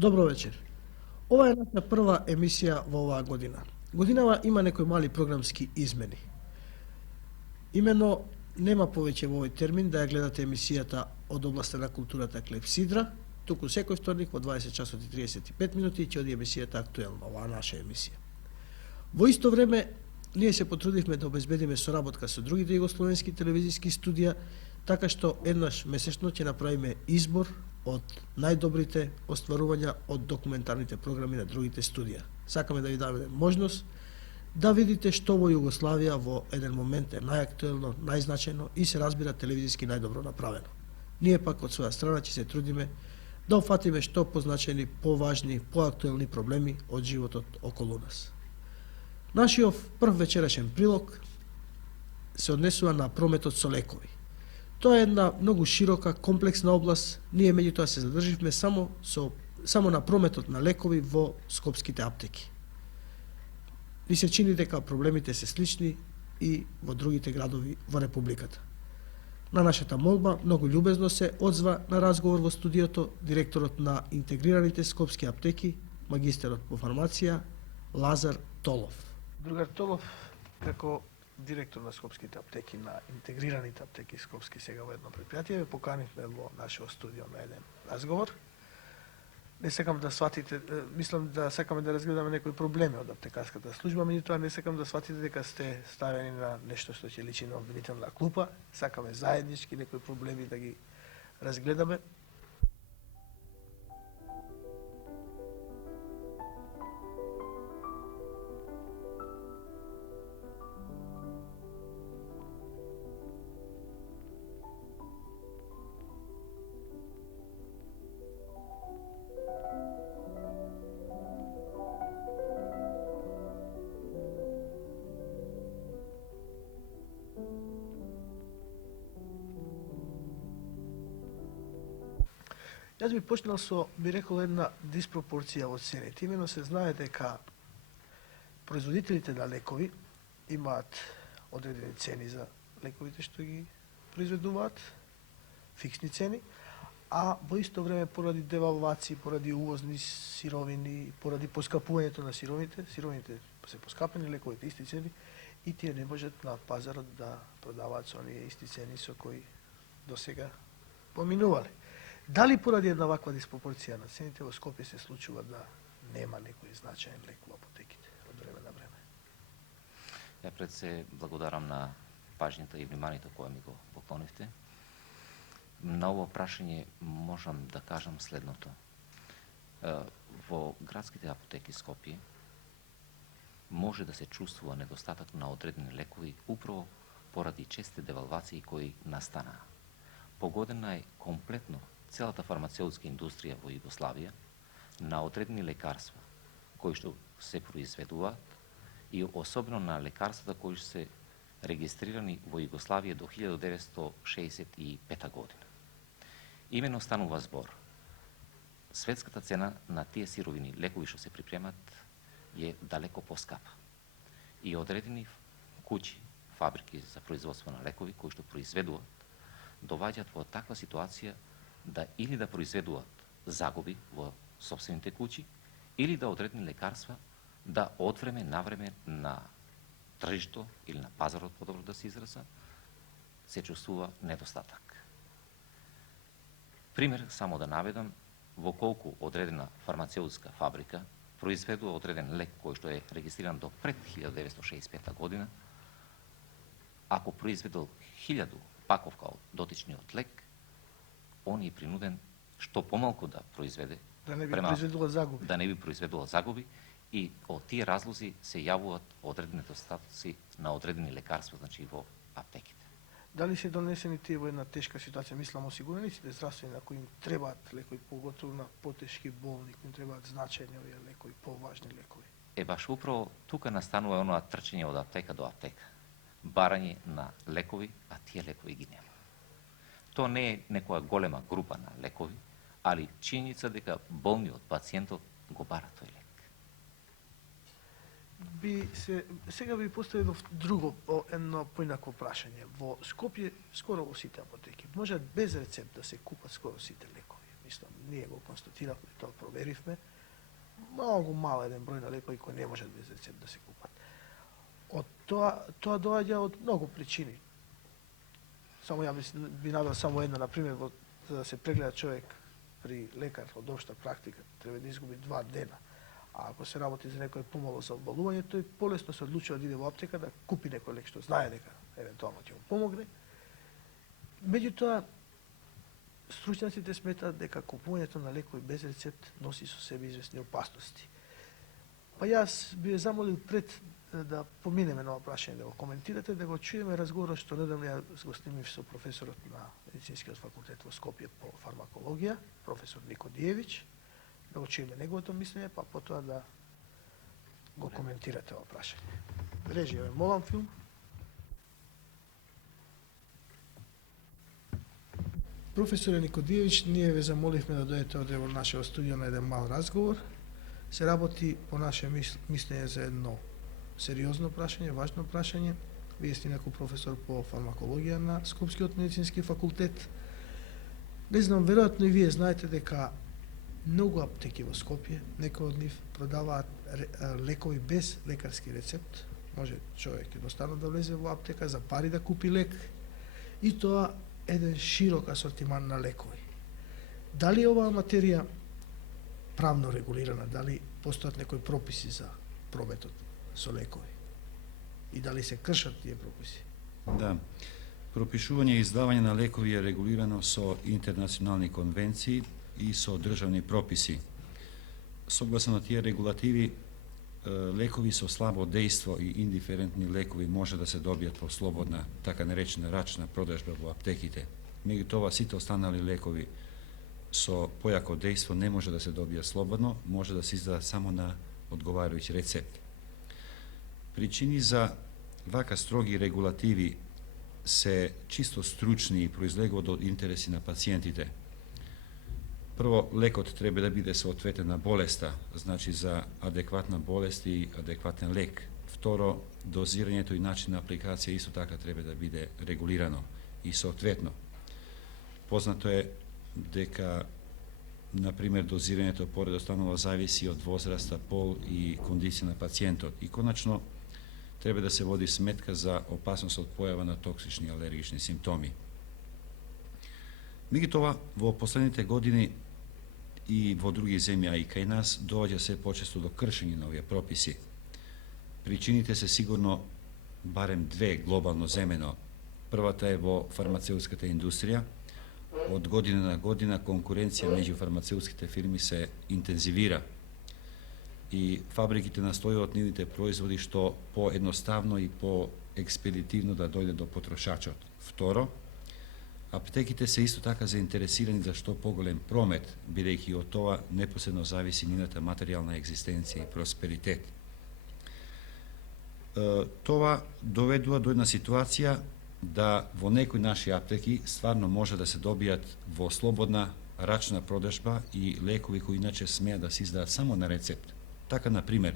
Dobro večer. Ova je naša prva emisija во оваа година. Годинава има некои мали програмски измени. Имено, нема повеќе во овој термин да ја гледате емисијата од областа на културата Клепсидра, туку секој вторник во 20 часот и 35 минути ќе оди емисијата Актуелна, оваа наша емисија. Во исто време, ние се потрудивме да обезбедиме соработка со другите југословенски телевизиски студија, така што еднаш месечно ќе направиме избор од најдобрите остварувања од документарните програми на другите студија. Сакаме да ви дадеме можност да видите што во Југославија во еден момент е најактуелно, најзначајно и се разбира телевизиски најдобро направено. Ние пак од своја страна ќе се трудиме да офатиме што позначени, поважни, поактуелни проблеми од животот околу нас. Нашиот прв вечерашен прилог се однесува на прометот со лекови. Тоа е една многу широка, комплексна област. Ние меѓутоа се задрживме само на прометот на лекови во скопските аптеки. Ни се чини дека проблемите се слични и во другите градови во Републиката. На нашата молба многу љубезно се одзва на разговор во студиото директорот на интегрираните скопски аптеки, магистерот по фармација Лазар Толов. Другар Толов, како директор на скопските аптеки, на интегрираните аптеки скопски сега во едно предпријатие, ве поканивме во нашето студио на еден разговор. Не сакам да сватите, мислам да сакаме да разгледаме некои проблеми од аптекарската служба, меѓутоа не сакам да сватите дека сте ставени на нешто што ќе личи на обвинителна клупа. Сакаме заеднички некои проблеми да ги разгледаме. Јас би почнал со, би рекол, една диспропорција во цените. Имено се знае дека производителите на лекови имаат одредени цени за лековите што ги произведуваат, фиксни цени, а во исто време поради девалвации, поради увозни сировини, поради поскапувањето на сировините се поскапени, лековите исти цени, и тие не можат на пазарот да продаваат со оние исти цени со кои досега поминувале. Дали поради една ваква диспропорција на цените во Скопје се случува да нема некој значаен лек во апотеките од време на време? Ја пред се благодарам на пажњата и вниманието кое ми го поклонивте. На ово прашање можам да кажам следното. Во градските апотеки Скопје може да се чувствува недостаток на одредени лекови управо поради чести девалвации кои настанаа. Погодена е комплетно целата фармацеутска индустрија во Југославија на одредени лекарства кои што се произведуваат и особено на лекарствата кои што се регистрирани во Југославија до 1965 година. Имено станува збор. Светската цена на тие сировини лекови што се припремат е далеко поскапа. И одредени куќи, фабрики за производство на лекови кои што произведуваат доваѓаат во таква ситуација да или да произведуваат загуби во собствените куќи, или да одредени лекарства да од време на време на тржишто или на пазарот, подобро да се израза, се чувствува недостаток. Пример само да наведам, во колку одредена фармацеутска фабрика произведува одреден лек кој што е регистриран до пред 1965 година, ако произведел 1000 паковка од дотичниот лек, он е принуден што помалку да произведе, Да не би произведувал загуби. Да не би произведувал загуби, и од тие разлози се јавуваат одредени недостатоци на одредени лекарства, значи во аптеките. Дали се донесени тие во една тешка ситуација, мислам осигурениците здравствени, на кои им требаат лекови, поготово на потешки болни, кои им требаат значајни овие лекови, поважни лекови? Баш управо тука настанува оноа трчење од аптека до аптека. Барање на лекови, а тие лекови ги нема. Тоа не е некоја голема група на лекови, али чинјеница дека болниот пациентот го бара тој лек. Сега би поставив друго, едно поинакво прашање. Во Скопје, скоро во сите апотеки, можат без рецепт да се купат скоро сите лекови. исто ние го констатиравме, тоа проверивме. Многу мал еден број на лекови кои не можат без рецепт да се купат. Од тоа доаѓа од многу причини. Само ја би навел само една, например, за да се прегледа човек при лекар од општа практика, треба да изгуби 2 дена. А ако се работи за некој помало заболување, тој полесно се одлучува да иде во аптека да купи некој лек што знае дека евентуално ќе му помогне. Меѓутоа, стручњаците сметаат дека купувањето на лекови без рецепт носи со себе известни опасности. Па јас би ве замолил пред да поминеме на ова прашање, да го коментирате, да го чуеме разговорот што недавно ја го снимив со професорот на Медицинскиот факултет во Скопје по фармакологија, професор Нико Диевич, да го чуеме неговото мислење, па потоа да го коментирате ова прашање. Режија, ве молам филм. Професоре Никодиевич, ние ве замоливме да дојдете овде во нашето студио на еден мал разговор. Се работи по наше мислење за едно сериозно прашање, важно прашање. Вие сте некој професор по фармакологија на Скопскиот медицински факултет. Не знам, веројатно и вие знаете дека многу аптеки во Скопје, некои од нив продаваат лекови без лекарски рецепт. Може човек едноставно да влезе во аптека за пари да купи лек, и тоа еден широк асортиман на лекови. Дали оваа материја правно регулирана, дали постојат некои прописи за прометот со лекови и дали се кршат тие прописи? Да. Пропишување и издавање на лекови е регулирано со интернационални конвенции и со државни прописи. Согласно на тие регулативи, лекови со слабо дејство и индиферентни лекови може да се добијат по слободна, така наречена рачна продажба во аптеките. Меѓутоа, сите останали лекови со појако дејство не може да се добијат слободно, може да се издадат само на одговарајќи рецепт. Причини за вака строги регулативи се чисто стручни и произлегуваат од интереси на пациентите. Прво, лекот треба да биде соодветен на болеста, значи за адекватна болест и адекватен лек. Второ, дозирањето и начин на апликација исто така треба да биде регулирано и соодветно. Познато е дека, например, дозирањето поредоставно зависи од возраста, пол и кондиција на пациентот. И конечно, треба да се води сметка за опасност од појава на токсични алергични симптоми. Меѓутоа, во последните години и во други земји, а и кај нас, доаѓа се почесто до кршење на овие прописи. Причините се сигурно барем две глобално земено. Првата е во фармацеутската индустрија. Од година на година конкуренција меѓу фармацеутските фирми се интензивира и фабриките настојуваат нивните производи што поедноставно и поекспедитивно да дојде до потрошачот. Второ, аптеките се исто така заинтересирани за што поголем промет, бидејќи од тоа непосредно зависи нивната материјална екзистенција и просперитет. Тоа доведува до една ситуација да во некои наши аптеки стварно може да се добијат во слободна рачна продажба и лекови кои иначе смеат да се издадат само на рецепт. Така, например,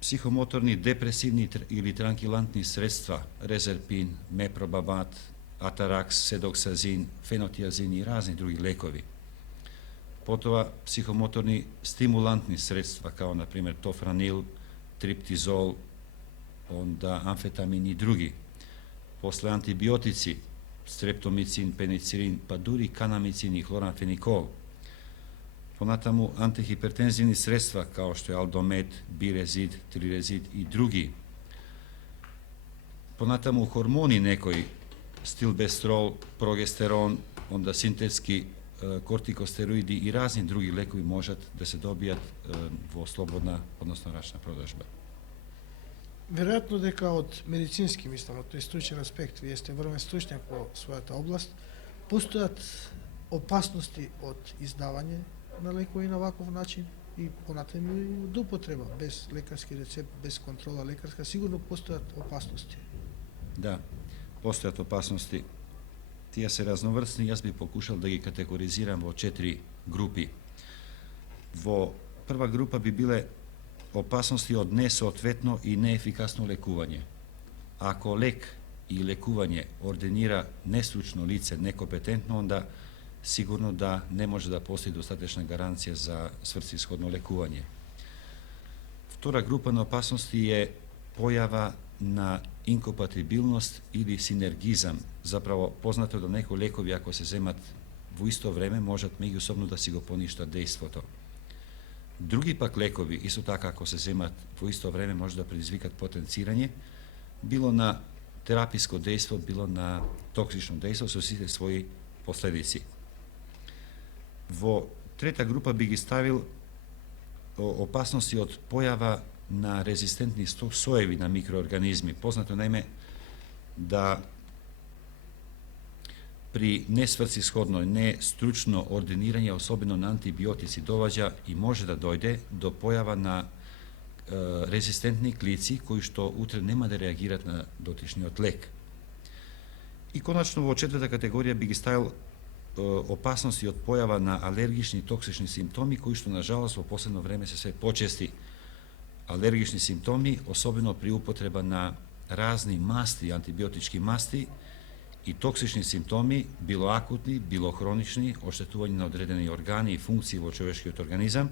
психомоторни, депресивни или транкилантни средства, резерпин, мепробамат, атаракс, седоксазин, фенотиазин и разни други лекови. Потоа, психомоторни стимулантни средства, као, например, тофранил, триптизол, онда амфетамин и други. После антибиотици, стрептомицин, пеницилин, па дури канамицин и хлорамфеникол. Понатаму антихипертензивни средства, као што е алдомет, бирезид, трирезид и други. Понатаму хормони некои, стилбестрол, прогестерон, онда синтетски кортикостероиди и разни други лекови можат да се добијат во слободна, односно рачна продажба. Веројатно дека од медицински, мислам, од тој стручен аспект, вие сте врвен стручњак во својата област, постојат опасности од издавање на лекови на ваков начин и понатаму и од употреба, без лекарски рецепт, без контрола лекарска, сигурно постојат опасности. Да, постојат опасности. Тие се разноврстни, јас би покушал да ги категоризирам во 4 групи. Во прва група би биле опасности од несоодветно и неефикасно лекување. Ако лек и лекување ординира нестручно лице, некомпетентно, онда sigurno da ne može da postoji dostатъчна garancija za svrsishodno lekuvanje. Втора група на опасности е појава на инкомпатибилност или синергизам. Заправо, познато е да некои лекови, ако се земат во исто време, можат меѓусобно да си го поништат дејството. Други пак лекови, исто така, ако се земат во исто време, може да предизвикат потенцирање, било на тераписко дејство, било на токсично дејство со сите своји последици. Во трета група би ги ставил опасности од појава на резистентни соеви на микроорганизми. Познато наиме да при несврсисходно, нестручно ординирање, особено на антибиотици, доваѓа и може да дојде до појава на резистентни клици кои што утре нема да реагират на дотичниот лек. И конечно во четврта категорија би ги ставил опасности од појава на алергични и токсични симптоми кои што на жалост во последно време се све почести. Алергични симптоми, особено при употреба на разни масти, антибиотички масти, и токсични симптоми, било акутни, било хронични, оштетување на одредени органи и функции во човешкиот организам,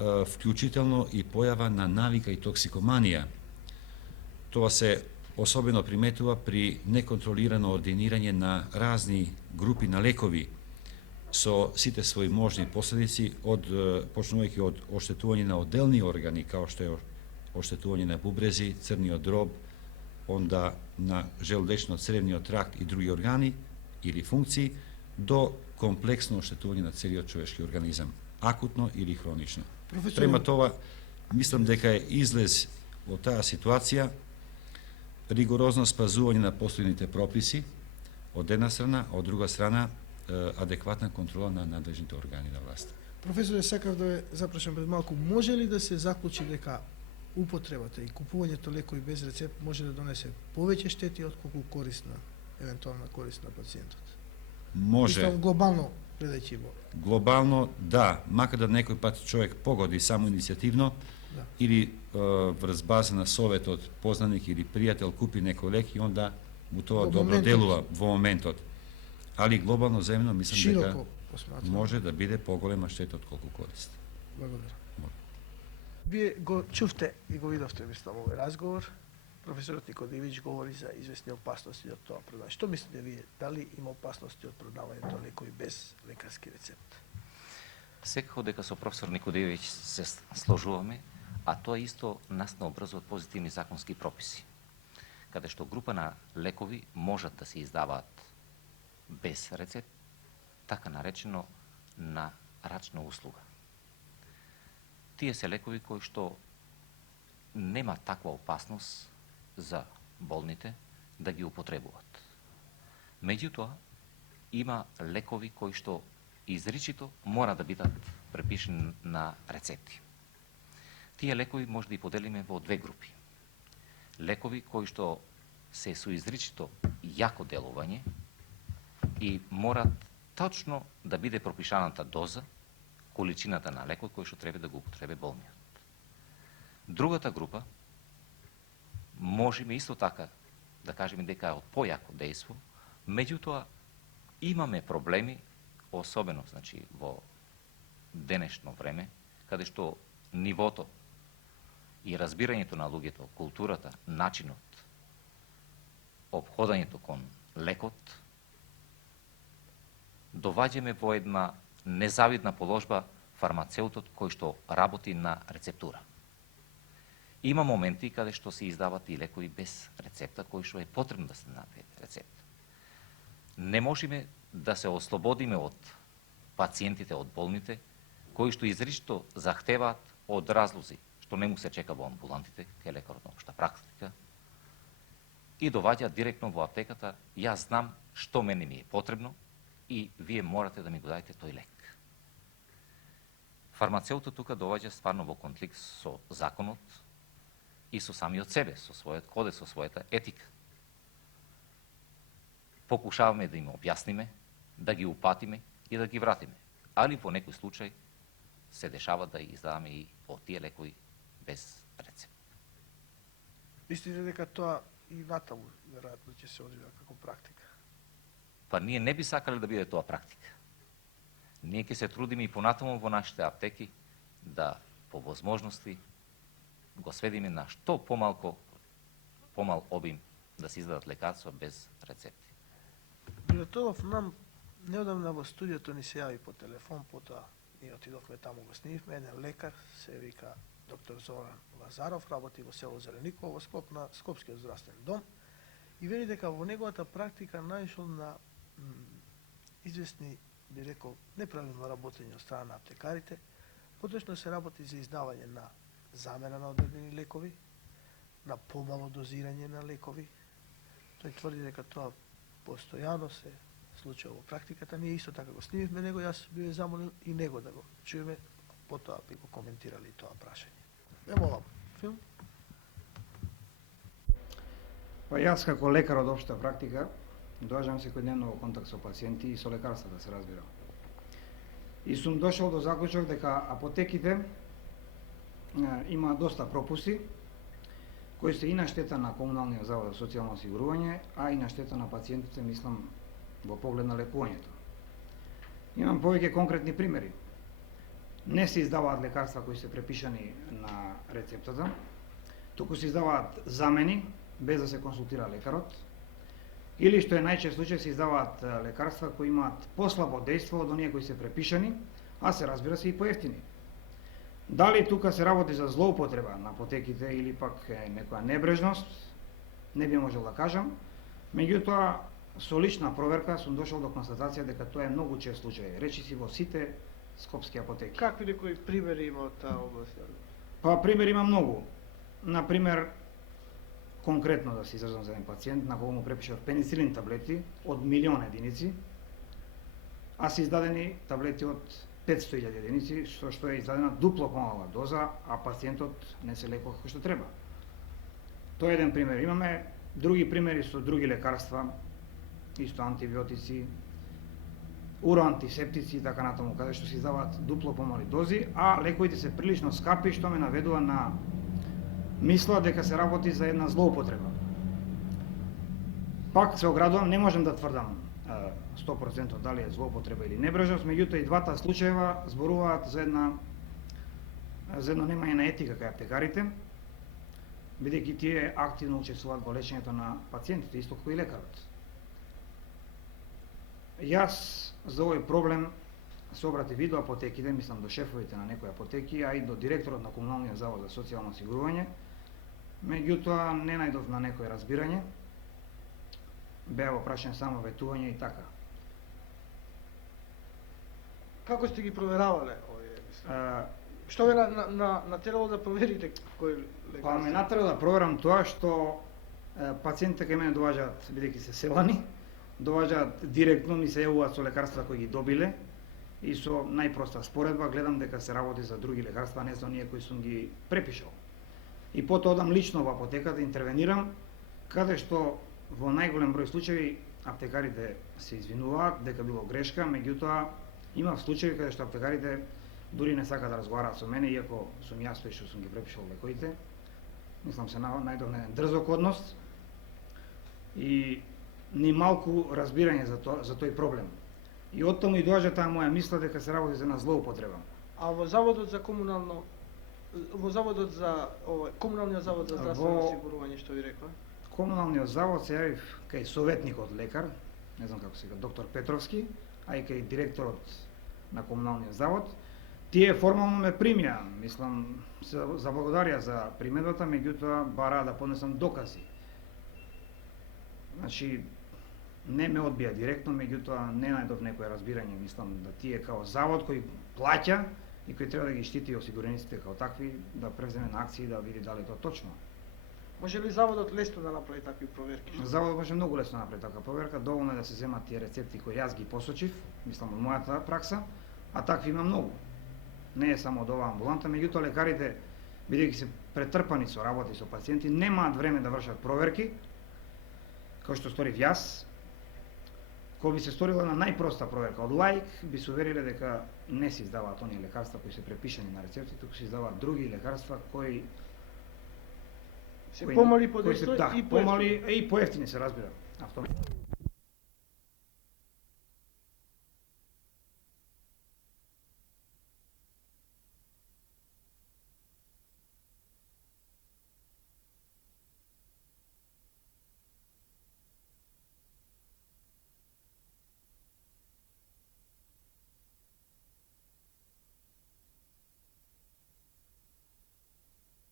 вклучително и појава на навика и токсикоманија. Тоа се особено приметува при неконтролирано ординирање на разни групи на лекови со сите своји можни последици, почнувајќи од оштетување на отделни органи, као што е оштетување на бубрези, црниот дроб, онда на желудечно-цревниот тракт и други органи или функции, до комплексно оштетување на целиот човешки организам, акутно или хронично. Према тоа, мислам дека е излез од таа ситуација ригорозно спазување на постојните прописи, од една страна, од друга страна, адекватна контрола на надлежните органи на власт. Професоре, сакав да ве запрашам пред малку, може ли да се заклучи дека употребата и купувањето лекови без рецепт може да донесе повеќе штети отколку корисна, евентуална корист на пациентот? Може. Мислам глобално гледајќи во. Глобално, да, макар да некој пат човек погоди само иницијативно, Да. или врз база на совет од познаник или пријател купи некој лек и онда му тоа Во добро моментот. делува во моментот. Али глобално земно мислам дека Широко посматрано. може да биде поголема штета отколку корист. Благодарам. Може. Вие го чувте и го видовте, мислам, овој разговор. Професорот Нико Дивич говори за известни опасности од тоа продавање. Што мислите вие? Дали има опасности од продавањето лекови без лекарски рецепт? Секако дека со професор Никодевиќ се сложуваме, а тоа исто нас не образува од позитивни законски прописи, каде што група на лекови можат да се издаваат без рецепт, така наречено на рачна услуга. Тие се лекови кои што нема таква опасност за болните да ги употребуваат. Меѓутоа, има лекови кои што изричито мора да бидат препишени на рецепти. Тие лекови може да ги поделиме во две групи. Лекови кои што се со изричито јако делување и морат точно да биде пропишаната доза, количината на лекот кој што треба да го употребе болниот. Другата група можеме исто така да кажеме дека е од појако дејство, меѓутоа имаме проблеми, особено значи во денешно време, каде што нивото и разбирањето на луѓето, културата, начинот, опходањето кон лекот, доваѓаме во една незавидна положба фармацеутот кој што работи на рецептура. Има моменти каде што се издават и лекови без рецепта, кој што е потребно да се наведе рецепт. Не можеме да се ослободиме од пациентите, од болните, кои што изрично захтеваат од разлози, што не му се чека во амбулантите, кај лекарот на општа практика, и доваѓа директно во аптеката, јас знам што мене ми е потребно и вие морате да ми го дадете тој лек. Фармацеутот тука доваѓа стварно во конфликт со законот и со самиот себе, со својот кодекс, со својата етика. Покушаваме да им објасниме, да ги упатиме и да ги вратиме. Али во некој случај се дешава да издаваме и од тие лекови без рецепт. Мислите дека тоа и натаму веројатно ќе се одвива како практика? Па ние не би сакале да биде тоа практика. Ние ќе се трудиме и понатаму во нашите аптеки да по возможности го сведиме на што помал обим да се издадат лекарства без рецепти. Билетолов нам неодамна во студиото ни се јави по телефон, потоа ние отидовме таму, го снимивме, еден лекар, се вика доктор Зоран Лазаров, работи во село Зелениково, во склоп на Скопскиот здравствен дом, и вели дека во неговата практика наишол на известни, би рекол, неправилно работење од страна на аптекарите, поточно се работи за издавање на замена на одредени лекови, на помало дозирање на лекови. Тој тврди дека тоа постојано се случува во практиката. Ние исто така го снимивме него, јас би ве замолил и него да го чуеме, потоа би го коментирали тоа прашање. Ве молам, филм. Па јас како лекар од општа практика доаѓам секојдневно во контакт со пациенти и со лекарства, да се разбира. И сум дошол до заклучок дека апотеките имаат доста пропуси кои се и на штета на Комуналниот завод за социјално осигурување, а и на штета на пациентите, мислам, во поглед на лекувањето. Имам повеќе конкретни примери. Не се издаваат лекарства кои се препишани на рецептата, туку се издаваат замени без да се консултира лекарот, или што е најчест случај, се издаваат лекарства кои имаат послабо дејство од оние кои се препишани, а се разбира се и поевтини. Дали тука се работи за злоупотреба на апотеките или пак некоја небрежност, не би можел да кажам, меѓутоа со лична проверка сум дошол до констатација дека тоа е многу чест случај, речиси во сите скопски апотеки. Какви некои примери има од таа област? Па пример има многу. Например, конкретно да се изразам за еден пациент на кого му препишав пеницилин таблети од 1.000.000 единици, а се издадени таблети од 500.000 единици, што е издадена дупло помала доза, а пациентот не се лекува како што треба. Тоа е еден пример. Имаме други примери со други лекарства, исто антибиотици, уроантисептици и така натаму, каде што се издаваат дупло помали дози, а лековите се прилично скапи, што ме наведува на мисла дека се работи за една злоупотреба. Пак се оградувам, не можем да тврдам 100% дали е злоупотреба или небрежност, меѓутоа и двата случаева зборуваат за едно немање на етика кај аптекарите, бидејќи тие активно учествуваат во лечењето на пациентите, исто како и лекарот. Јас за овој проблем се обратив и до апотеките, мислам до шефовите на некои апотеки, а и до директорот на Комуналниот завод за социјално осигурување, меѓутоа не најдов на некој разбирање, беа во прашање само ветување и така. Како сте ги проверавале овие? Што ве натерало да проверите кој лекар? Па ме натерало да проверам тоа што пациентите кај мене доаѓаат, бидејќи се селани, доаѓаат директно, ми се јавуваат со лекарства кои ги добиле и со најпроста споредба гледам дека се работи за други лекарства, не за оние кои сум ги препишал. И потоа одам лично во апотеката, интервенирам, каде што во најголем број случаи аптекарите се извинуваат дека било грешка, меѓутоа има случаи каде што аптекарите дури не сакаат да разговараат со мене, иако сум јас тој што сум ги препишал лековите. Мислам се најдов на еден дрзок однос и ни малку разбирање за тој проблем. И оттаму и доаѓа таа моја мисла дека се работи за една злоупотреба. А во заводот за комунално Комуналниот завод за здравствено осигурување што ви рекла? Комуналниот завод се јавив кај советникот лекар, не знам како се ка, доктор Петровски, а и кај директорот на Комуналниот завод. Тие формално ме примија, мислам, се заблагодарија за примедбата, меѓутоа бараа да поднесам докази. Значи, не ме одбија директно, меѓутоа не најдов некој разбирање, мислам да тие као завод кој плаќа и кој треба да ги штити осигурениците као такви, да превземе на акции и да види дали тоа точно. Може ли заводот лесно да направи такви проверки? Заводот може многу лесно да направи таква проверка, доволно е да се земат тие рецепти кои јас ги посочив, мислам од мојата пракса, а такви има многу. Не е само од оваа амбуланта, меѓутоа лекарите, бидејќи се претрпани со работи со пациенти, немаат време да вршат проверки, кој што сторив јас. Кој би се сторила на најпроста проверка од лаик, би се увериле дека не се издаваат оние лекарства кои се препишани на рецепти, туку се издаваат други лекарства кои се помали по и помали и поевтини се разбира.